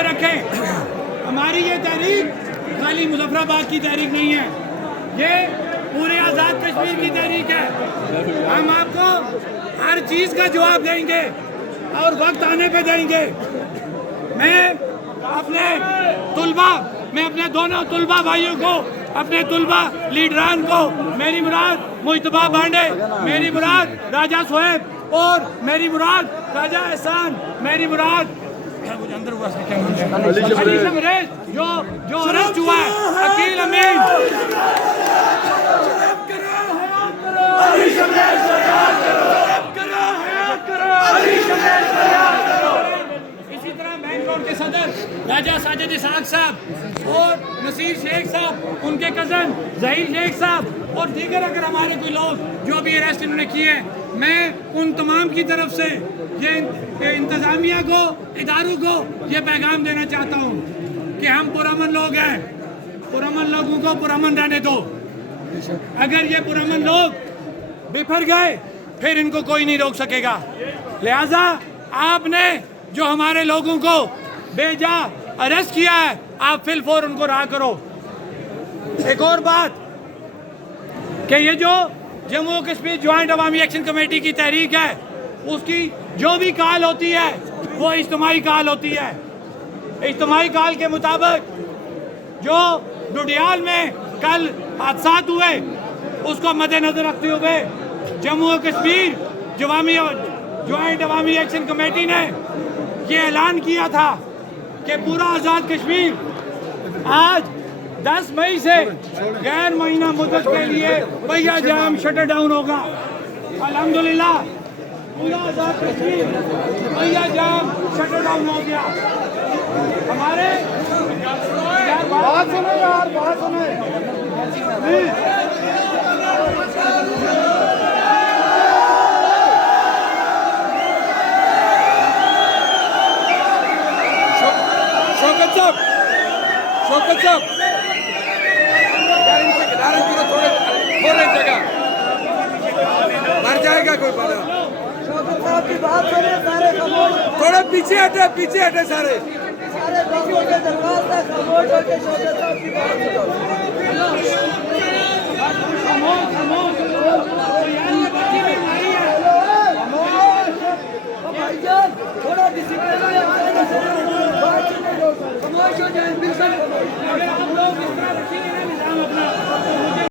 में रखें। हमारी ये तहरीक खाली मुजफ्फराबाद की तहरीक नहीं है, ये पूरे आज़ाद कश्मीर की तहरीक है। हम आपको हर चीज़ का जवाब देंगे और वक्त आने पे देंगे। मैं अपने दोनों तुलबा भाइयों को, अपने तुलबा लीडरान को, मेरी मुराद मुश्तबा पांडे, मेरी मुराद राजा सोहेब और मेरी मुराद राजा एहसान, मेरी मुराद अंदर हुआ अली शमरेज जो अरेस्ट हुआ है, अकील अमीन, इसी तरह मेन रोड के सदर राजा साजिद इसाक साहब और नसीर शेख साहब, उनके कजन जहीर शेख साहब और दीगर अगर हमारे कोई लोग जो भी अरेस्ट इन्होंने किए, मैं उन तमाम की तरफ से ये इंतज़ामिया को, इदारों को ये पैगाम देना चाहता हूँ कि हम पुरअमन लोग हैं, पुरअमन लोगों को पुरअमन रहने दो। अगर ये पुरअमन लोग बिफर गए फिर इनको कोई नहीं रोक सकेगा। लिहाजा आपने जो हमारे लोगों को बेजा अरेस्ट किया है, आप फिलफौर उनको रहा करो। एक और बात कि ये जो जम्मू कश्मीर ज्वाइंट अवामी एक्शन कमेटी की तहरीक है, उसकी जो भी काल होती है वो इज्तिमाई काल होती है। इज्तिमाई काल के मुताबिक जो डुडियाल में कल हादसात हुए उसको मद्देनजर रखते हुए जम्मू कश्मीर ज्वाइंट अवामी एक्शन कमेटी ने ये ऐलान किया था कि पूरा आज़ाद कश्मीर आज 10 मई से गैर महीना मुद्दत के लिए पहिया जाम शटर डाउन होगा। अल्हम्दुलिल्लाह पूरा आज़ाद कश्मीर पहिया जाम शटर डाउन हो गया। हमारे बात सुनो यार, बात सुनो। शौकत साहब थोड़े जगह मर जाएगा कोई बंदा। शौकत साहब की बात सुने, सारे खामोश, थोड़े पीछे हटे सारे खामोश होकर दरबार तक खामोश होकर शौकत साहब की बात सुनो।